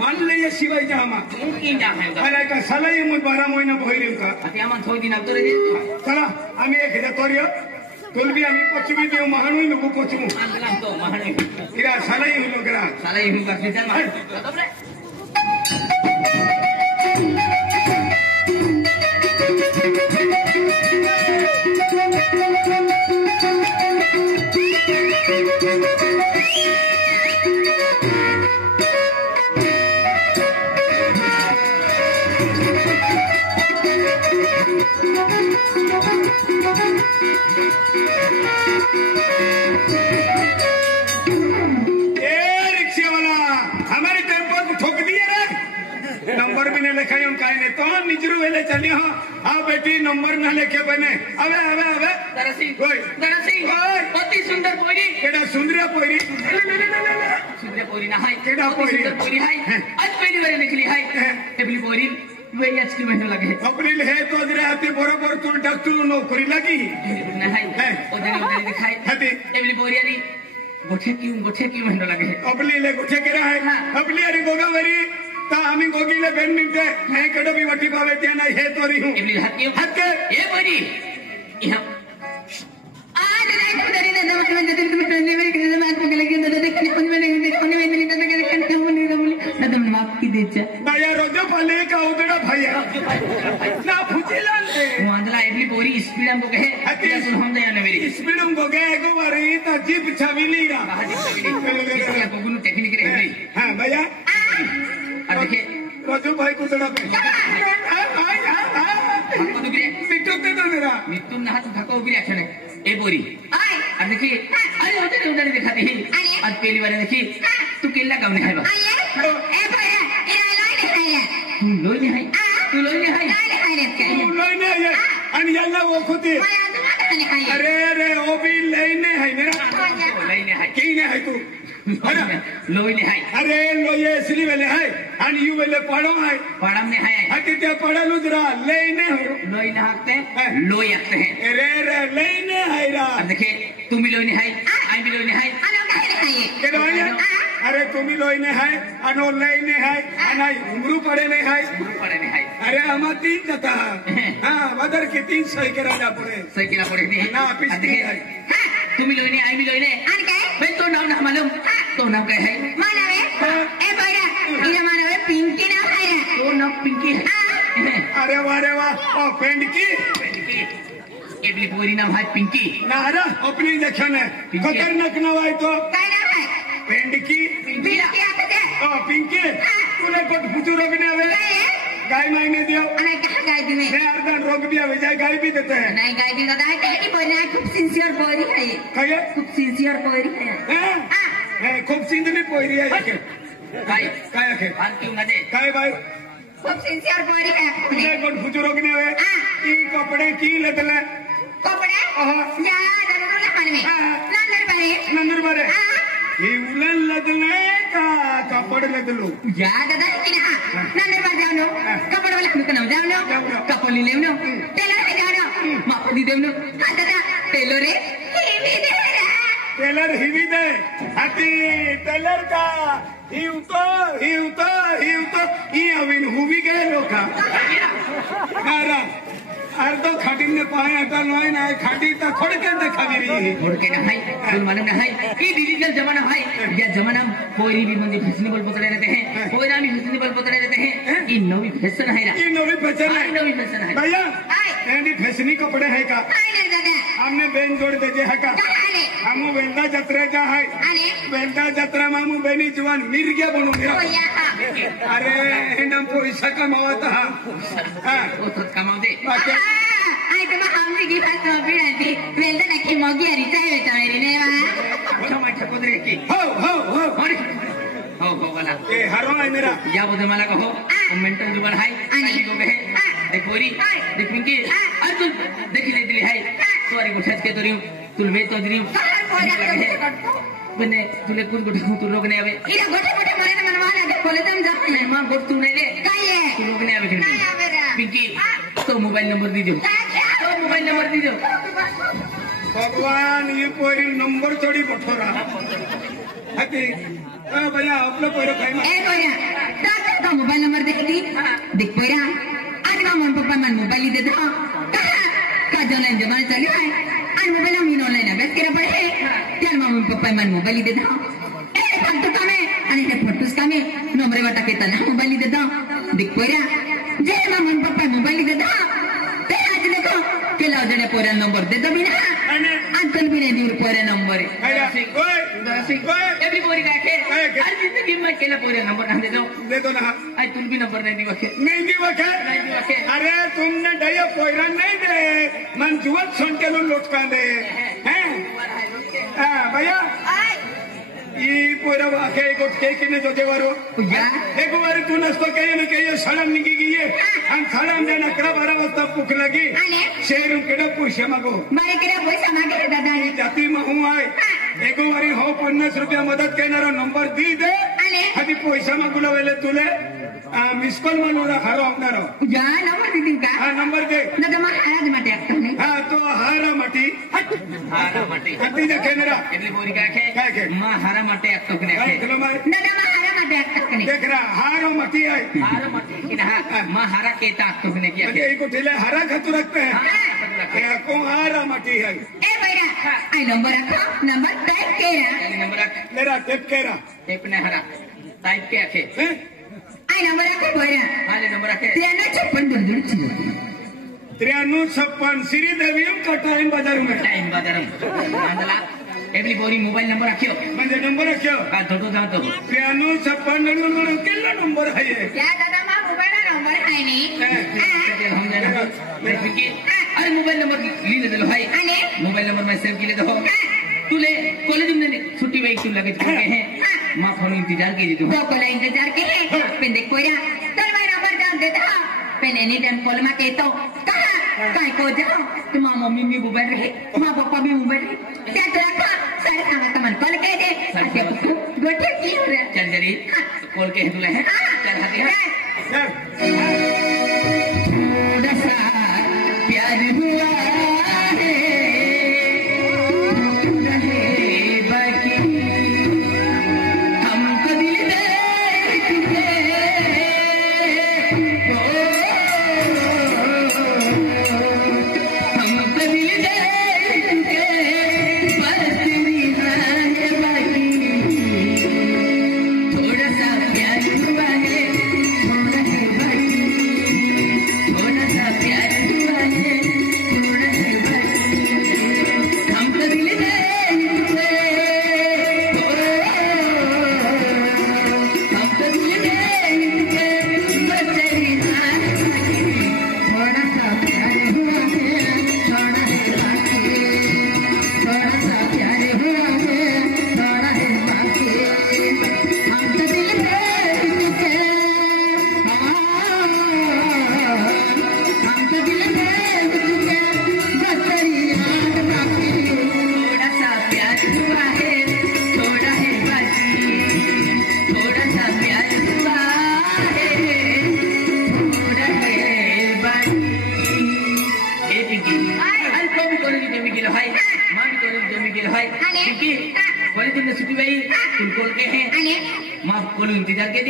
मान ले ये शिवाय जामा मुमकिन जा है अरे का सलाई मु 12 महीना बहिरीम का आता आम्हाला थोडी दिन अवतरे दे चला आम्ही एक हेदा तोरियो तुलबी आम्ही पचवी देव महानुई नको पचमु आंदला तो महाने इरा सलाई हुलो करा साला ही बाकी चल मा तबरे चलिए हाँ बेटी नंबर ना लेके बने अबे अबे अबे दरसी अति सुंदर पोरी केडा सुंदरिया पोरी सुंदर पोरी ना हाय केडा पोरी सुंदर पोरी हाय आज पहली बार निकली हाय टेबली पोरी वे आज की महीना लगे अप्रैल है तो अदरे आते बरोबर तू डॉक्टर नौकरी लगी ना हाय उधर दिखाई हते टेबली पोरी अरी गोठे क्यों महीना लगे अबली गोठे के रहा अबली अरे गोगावरी ता आम्ही गोगीले बेन मिलते मैं कड़ो भी वटी पावे त्या ना हे तोरी हूं टेबली हाथ के ये पोरी यहां आज रात को दरी ना मतलब जब तुम ट्रेन में के बात में लगे तो देखने कोने में नहीं तो देखने हमने बोली ना तुम माफ की देचा दया रोजो पाले का उदड़ा भैया ना फुजिला ले वांदला एबली पोरी स्पीड हमको कहे क्या सुन हम दया ने मेरी स्पीड हमको गए को मारी ता जीप छाविली रा इसलिए को गुनु टेक्निक रे हां भैया और देखिए रोजो भाई को उदड़ा पे हमको दुखरे पिटोते तो मेरा मिथुन ना हाथ धक्का उभी एक्शन है ए बोरी और देखिए अरे उधर दिखाती है आज पहली बार देखी तू केला गाँव है बा तू लोई है तू लोई है आणि याला वो खुदी अरे अरे ओ भी लेने है मेरा लेने है की ने है तू लोई ने है अरे लोये इसलिए वेले है आणि यू वेले पड़ो है पड़म ने है हटी ते पड़लु जरा लेने हो लोई ने हाकते हैं लोई आते हैं अरे अरे लेने है रा अब देखिए तुम भी लोई ने है आई भी लोई ने है के लोई अरे तुम ही लोई ने है अनो लेने है अनाई उम्रू पड़े ने है अरे हम तीन जता हां वदर के 300 के राजा पड़े सही केला पड़े नहीं ना पिछली है तुम भी लोई ने आई भी लोई ने आन के भाई तो नाम ना मालूम तो नाम क्या है मानवे ए बड़ा इरा मानवे पिंकी नाम है तो नाम पिंकी है अरे वाह ओ पेंडकी एबली पूरी नाम है पिंकी ना रा अपनी देखन है खतरनाक ना भाई तो काय नाम है पेंडकी पिंकी आते ओ पिंकी तूने कोट फुचुरो भी ना वे गाय मायने दियो अरे कहां गाय दी में मैं अर्धन रोग भी आवे जाए गाय भी देते हैं नहीं गाय दी दादा है कि बोलना है खूब सिंसियर पोरी है ये कहे खूब सिंसियर पोरी है है खूब सिंधनी पोरी है के काय के हाल क्यों ना दे काय भाई खूब सिंसियर पोरी है तूने कोट फुचुरो भी ना वे ई कपड़े की लेतले कपड़े या दरदर मन में नंदर बारे ये उलन लदले का कपड़ लदलो या दादा कि ना नंदर बार जाओ नो कपड़ वाला दुकान जाओ नो कपड़ ले नो टेलर पे जाओ नो माप दी दे नो हां दादा टेलर रे हिवी दे टेलर हिवी दे हाती टेलर का ही उतो ही अविन हुवी गए लोका कारा अर्धो खाटी ने पाए अटल नहीं ना खाटी तो खोड़ के देखा भी रही खोड़ के ना है तुम मालूम ना है ये डिजिटल जमाना है या जमाना कोई भी मंदी फैशनेबल पकड़े रहते हैं कोई ना भी फैशनेबल पकड़े रहते हैं ये नवी फैशन है ना ये नवी फैशन है भैया एंडी फैशनी कपड़े है का हमने बेन जोड़ दे जे है का हम वेंदा जत्रा जा है वेंदा जत्रा में हम बेनी जवान मिर्गिया बनू गया अरे हम पैसा कमावता हां वो तो कमाओ दे आई तो हम की बात तो भी आती वेंदा ना की मोगी हरी चाहे बेटा मेरी ने अच्छा मैं ठको दे की हो वाला ए हरो है मेरा या बोले मला कहो मेंटल जुगाड़ है आई को कहे देख बोरी देख पिंकी और तू देखी ले दिली है सॉरी को छच के तो रही तुल में तो दरी बने तुले कुछ गुठा तू रोकने आवे इरा गोटे मारे न मनवाना दे बोले तुम जा नहीं मां गोट तू नहीं दे काय है तू रोकने आवे फिर पिंकी तो मोबाइल नंबर दीजिए भगवान ये कोई नंबर चढ़ी पठोरा हती भैया आपलं पोरं काय ए पोऱ्या दादा का मोबाईल नंबर देखती देख पोऱ्या आणि का मन पप्पा मन मोबाईल दे दो का ऑनलाइन जमाना चालू आहे आणि मोबाईल मी ऑनलाइन अभ्यास करा पडे त्याला मम्मी पप्पा मन मोबाईल दे दो ए फक्त कामे आणि ते फोटोस कामे नंबर वाटा केताना मोबाईल दे दो देख पोऱ्या जे मम्मी पप्पा मोबाईल दे दो ते आज देखो केला जने पोऱ्या नंबर दे दो बिना अंकल भी नहीं दूर पोऱ्या नंबर एवरी पोरी काय खे आज जिंदगी में केला पोरे नंबर ना दे दो ना आज तुम भी नंबर नहीं दिवा खे नहीं दिवा खे अरे तुमने डया पोयरा नहीं दे मन जुवत सुन के लो लुटका दे हैं भैया ई पोरा वाके गोट के किने जो देवारो एक बार तू नसतो काही ना काही सळम निघी गई आणि सळम देना 11-12 वाजता भूक लगी शेर केडा पैसे मागो मारे केडा पैसा मागे दादा जाती में हूं आय एक बारी हो 50 रुपया मदत करणारा नंबर दी दे आधी पैसा मागुला वेले तुले मिस कॉल मानूरा हारो आवणारो जा नंबर दीदी का हा नंबर दे दादा मा हारा माटे असतो नाही हा तो हारा माटी हत्ती दे केनरा एवरी पोरी काय खे मा हारा माटे असतो की नाही दादा मा हारा माटे असतो की नाही देख रहा हारो माटी आहे हारा माटे की ना मा हारा केता असतो की नाही म्हणजे एक ठेले हारा खातू रखते हैं को हारा माटी है ए बेटा आई नंबर रखो नंबर टाइप केरा नंबर रख मेरा टेप केरा टेप ने हारा टाइप के आखे आई नंबर रखो बेटा हाले नंबर रखे 9356 दुलदुल 9356 श्रीदेवी का टाइम बाजार में आंदला एवरी पोरी मोबाईल नंबर रखियो म्हणजे नंबर रखियो हा थोडो जातो 9356 नडून केला नंबर है ये क्या दादा मा मोबाईल नंबर है नहीं हम जाना अरे मोबाईल नंबर लिहिले दिलो हाय मोबाईल नंबर मैं सेव केले दो तुले कॉलेज में छुट्टी वेक तू लगे चुके हैं मां फोन इंतजार कीजिए तू कोला इंतजार के पेन देख कोया चल मैं नंबर डाल देता पेन एनी टाइम कॉल में कहतो कहां काय को जाओ तुम मम्मी भी मोबाइल रहे मां पापा भी मोबाइल रहे क्या तो रखा सारे खाना तमन कॉल कह दे सत्य गोटे की हो रे चल जरी कॉल के तुले है चल हाथी थोड़ा सा प्यार हुआ है इंतजार के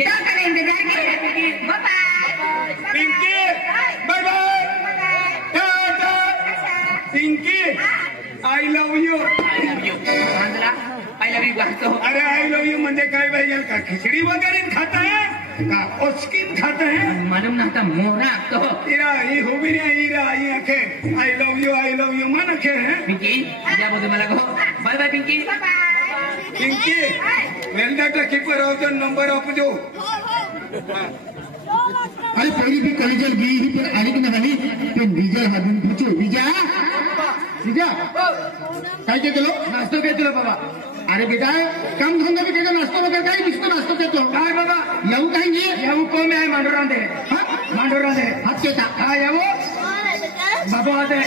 पिंकी आई लव यू अरे आई लव यू म्हणजे काय पाहिजे का खिचडी वगैरे खाता है का ओस्किन खाता है मालूम ना था मोहरा तो इरा ही हो भी नहीं इरा आई आखे आई लव यू मन आखे है पिंकी जा बोल मला को बाय बाय पिंकी पिंकी वेलडाटा कीपर होतो नंबर आपजो अरे पहली भी कॉलेजल गई ही पर आने की ना वाली तो विजय हादून पूछो विजय काय के चलो नाश्तो के चलो बाबा अरे बेटा काम धंदा भी केला नाश्तो वगैरे काय दिसतो नाश्तो केतो काय बाबा येऊ काय नाही येऊ कोण आहे मांडोरांदे हात केता हा येऊ बाबा आते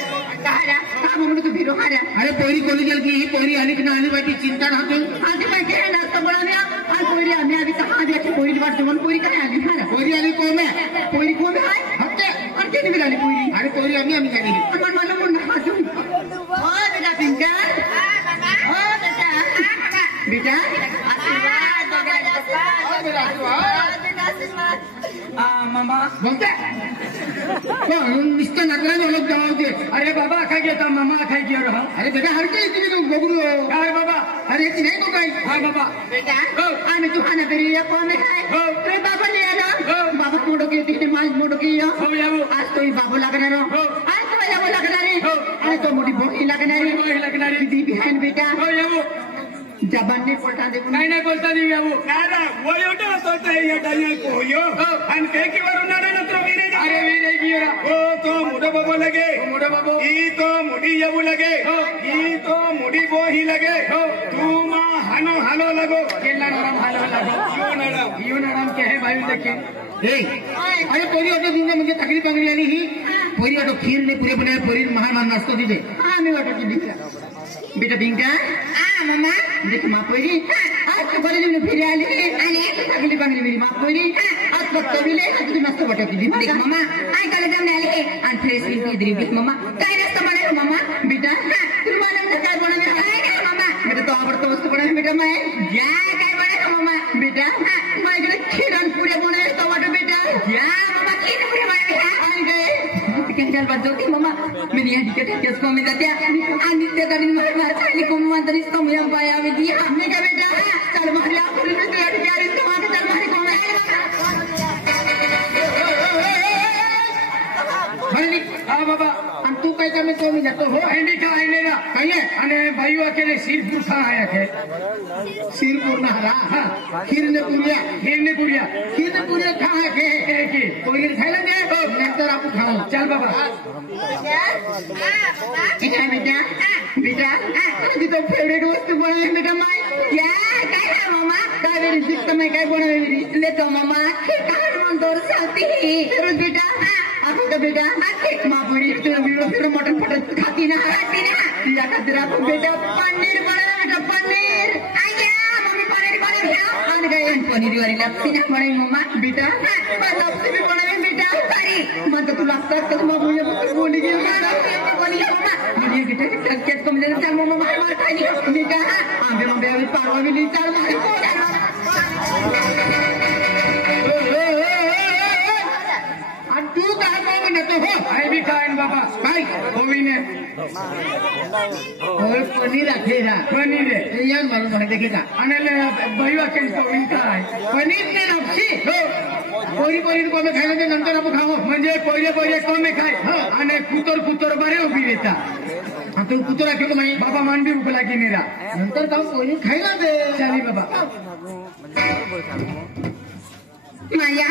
कहारा का म्हणून तू फिरो हारा अरे पहिली कॉलेजल गई ही पहिली आने की ना आने बाकी चिंता ना तो आधी पाहिजे नाश्ता बोलवण्या आज पोरी आम्ही आधी कहा आधी पोरी वाटतो म्हणून पोरी काय आली हारा पहिली आली कोण आहे पोरी कोण आहे हत्ते आणखी निघाली पोरी अरे पहिली आम्ही काय नाही पण मला म्हणून हाजून ओ बेटा पिंका ओ बेटा बेटा आशीर्वाद वगैरे मामा बोलते निश्चय नागराने ओळख जावते अरे बाबा काय घेता मामा काय घेऊ रहा अरे बेटा हर काही तुम्ही बघू काय बाबा अरे ती नाही तो काय हा बाबा बेटा हो आम्ही तुझ्या घरी या कोण काय हो तुझे बाबा लिया ना हो बाबा मोडो की तिथे माझ मोडो की या हो यावो आज तो बाबू लागणार हो आज तो यावो लागणार हो आज तो मोठी बोटी लागणार दी बिहान बेटा हो यावो जबानने पोटा दे नाही बोलता नाही यावो नारा वयोटो असतो या टाइम कोयो आणि ते की वरून नारा नत्र वीरे अरे वीरे गिरा ओ तो मुडो बाबू लगे मोठे बाबू ई तो मुडी येऊ लगे ई तो मुडी बोही लगे तू मा हानो हालो लगो केला नरम हालो लागो येऊ नरम के है भाई देखे ए अरे पोरी ऑटो दुनिया म्हणजे तकली पांगली आली ही पोरी ऑटो खीरने पुरे बनाय पोरी महान नाश्तो दिले हा मी वाटत दिसला बेटा बिंका मम्मा देख मा पोरी आज तो बरे दिन फिरे आली आणि तकली पांगली मेरी मा पोरी आज बघतो बिले तुझी मस्त वाटत दी देख मम्मा आई कॉलेज मध्ये आली आणि फ्रेश विल दी देख मम्मा काय नसतं म्हणे मम्मा बेटा तू मला काय बनवणार आहे मम्मा बेटा तो आवडतो वस्तू बनवणार बेटा मैं या काय बनवणार मम्मा बेटा माझ्याकडे खीर आणि पुऱ्या बनवणार तो वाटो बेटा या मम्मा खीर पुऱ्या बनवणार आणि काय केंद्राल बजवती मम्मा मेरी यहाँ टिकट है इसको मैं जाते आणि त्या गाडी मार खाली को मंत्री इसको मैं पाया भी दिया हमने क्या बेटा चल मार या पुलिस ने तेरी प्यारी तो वहां चल मारे को हल्ली हा बाबा आणि तू काय करणे तो मी जातो हो हंडी का आहे ना काय आहे અને ભાઈઓ અકેલે શીરપુર ખા આયા છે सिर पूर्ण हरा हा खीरने पुरिया ખીરને પુરિયા खीरने पुरिया खा के કે पोरी खायला दे नंतर आपण खाऊ ચાલ બાબा क्या बेटा बेटा तुझी तो फेवरेट वस्तू बनवली बेटा माय क्या काय है मम्मा काय वेरी दिसत मैं काय बनवली ले तो मम्मा काय म्हणतो सांगती फिर बेटा आता तो बेटा मापुरी फिर मटन फटन खाती ना या खातिर आपण बेटा पनीर बनव बेटा पनीर आया मम्मी पनीर बनव आणि काय पनीर वाली लपसी ना बनव मम्मा बेटा लपसी भी बनव बेटा सारी मग तू लागतात तर मग बोली गेली बोली मम्मा मुझे गिटार केस को मिले चल मम्मा मार खाली मी का आंबे मम्मी अभी पारवा मिली चल मार आणि तू काय पाहू म्हणतो हो આઈ બી ખાય બાબા काय હોવીને होय पनीर अखेरा પનીરે या मारून म्हणे देखील का અને ભાઈઓ અકેલે તો વિંકા पनीर ने नक्षी हो पोरी पोरी कोमे खायला ते नंतर आपण खाऊ म्हणजे पहिले पहिले कोमे खाय અને કુતર બરે ઉભી રહેતા हा तू कुतरा केलं माही બાબા मान बी उभला की नेरा नंतर खाऊ पोरी खायला दे ચાલી બાબा माया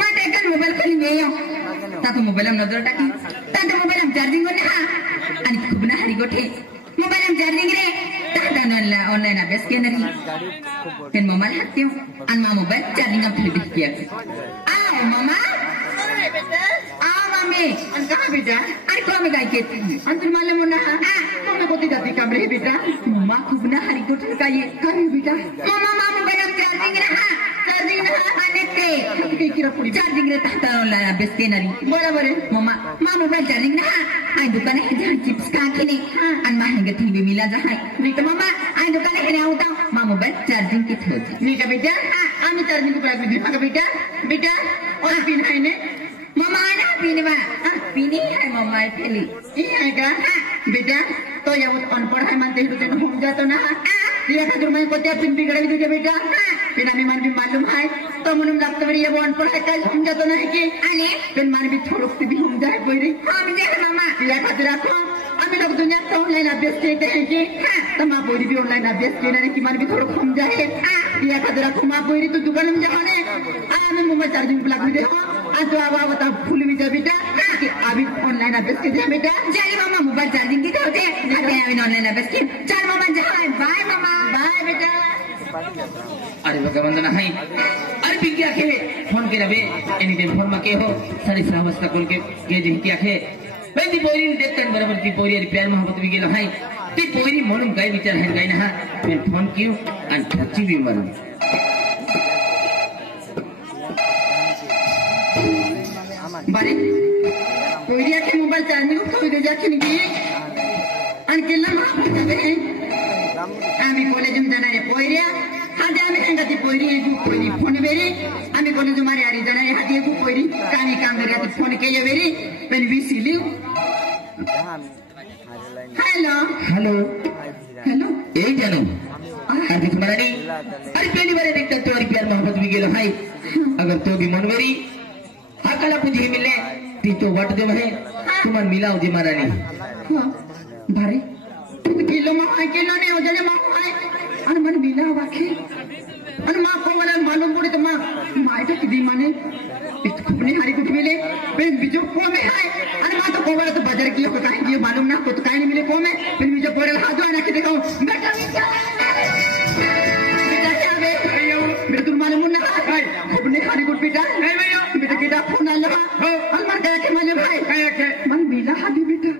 माझ्या एका मोबाईल खाली येऊ तातो मोबाईल नजर टाकी तातो मोबाईल चार्जिंग वर हा आणि खूप ना हरी गोठे मोबाईल चार्जिंग रे तातो ऑनलाइन अभ्यास केला री पेन मोबाईल हाती आणि मा मोबाईल चार्जिंग आपली दिसते आ मामा आ मामी आणि का बेटा अरे को मी काय केली आणि तुला मला म्हणा मम्मी कोणती जाती काम रे बेटा मम्मा खूप ना हरी गोठे काय बेटा मम्मा मा मोबाईल चार्जिंग रे हा चार्जिंग ना आणि ते चार्जिंग रे ताता ऑनलाइन अभ्यास केणारी बरोबर आहे मम्मा मा मोबाईल चार्जिंग ना आई दुकान आहे जहां चिप्स का केले आणि माहेंगे थी मिला जहां नाही तर मम्मा आई दुकान आहे ना होता मा मोबाईल चार्जिंग किथे होती नाही का बेटा आम्ही चार्जिंग को प्राइस दिखा का बेटा बेटा और पिन है ने मम्मा ना पिन बा पिन है मम्मा थैली ये है का बेटा तो या वो अनपढ़ है मानते ही तो हो जातो ना ये खातिर मैं कोत्या पिन बिगड़ावी तुझे बेटा पिन आम्ही मान भी मालूम है तो म्हणून लागतं बरी ये अनपढ़ है काय समजतो नाही की आणि पिन मान भी थोडं भी होऊन जाय पहिली हां म्हणजे मामा या खातिर आखो आम्ही लोग दुनियात ऑनलाइन अभ्यास करते हैं की तर मा पोरी भी ऑनलाइन अभ्यास केल्याने की मान भी थोडं होऊन जाय या खातिर आखो मा पोरी तू दुकान में जाने आम्ही मोबाईल चार्जिंग पे लागू दे हो आज आवा बता फुल भी जा बेटा कि अभी ऑनलाइन अभ्यास के जा बेटा चल मामा मोबाईल चार्जिंग की होते आते आम्ही ऑनलाइन अभ्यास की चल मामा जा बाय मामा बाय बेटा अरे बघा वंदना हाय अरे बिग्या के फोन के रबे एनी टाइम फोन में के हो सारी श्रावस्ता कोल के जे क्या खे ती पोरी देखतन बरोबर ती पोरी अरे प्यार मोहब्बत भी गेलो हाय ती पोरी म्हणून काय विचार है काय ना मी फोन कियो आणि ठची भी मरू बारे पोरी के मोबाईल चार्जिंग उठवू दे जाखीन की आणि केला माफ जावे आम्ही कॉलेज में जाणार आहे पोयऱ्या आज आम्ही सांगा ती पोयरी फोन बेरी आम्ही कोणी तुम्हारे आरी जना यहाँ दिए को कोई कानी काम करे तो फोन के ये very when we see you hello hello hello ए जानो हार्दिक मरानी अरे पहली बार देखता तुम्हारी प्यार मोहब्बत भी गेलो हाय अगर तो भी मनवेरी हाकला पुंजी मिले ती तो वाट दे है तुमन मिलाओ जी महारानी भारे किलो मा नहीं हो जाने मा अन मन मिला वाके अन मा को वाला मालूम पड़े तो मा माइटा किदी माने इतने हारी कुछ मिले फिर बीजो को में है अन मा तो को वाला तो बाजार की को काहे की मालूम ना को तो काहे नहीं मिले को में फिर बीजो कोड़े हाथ धोना के देखो मैं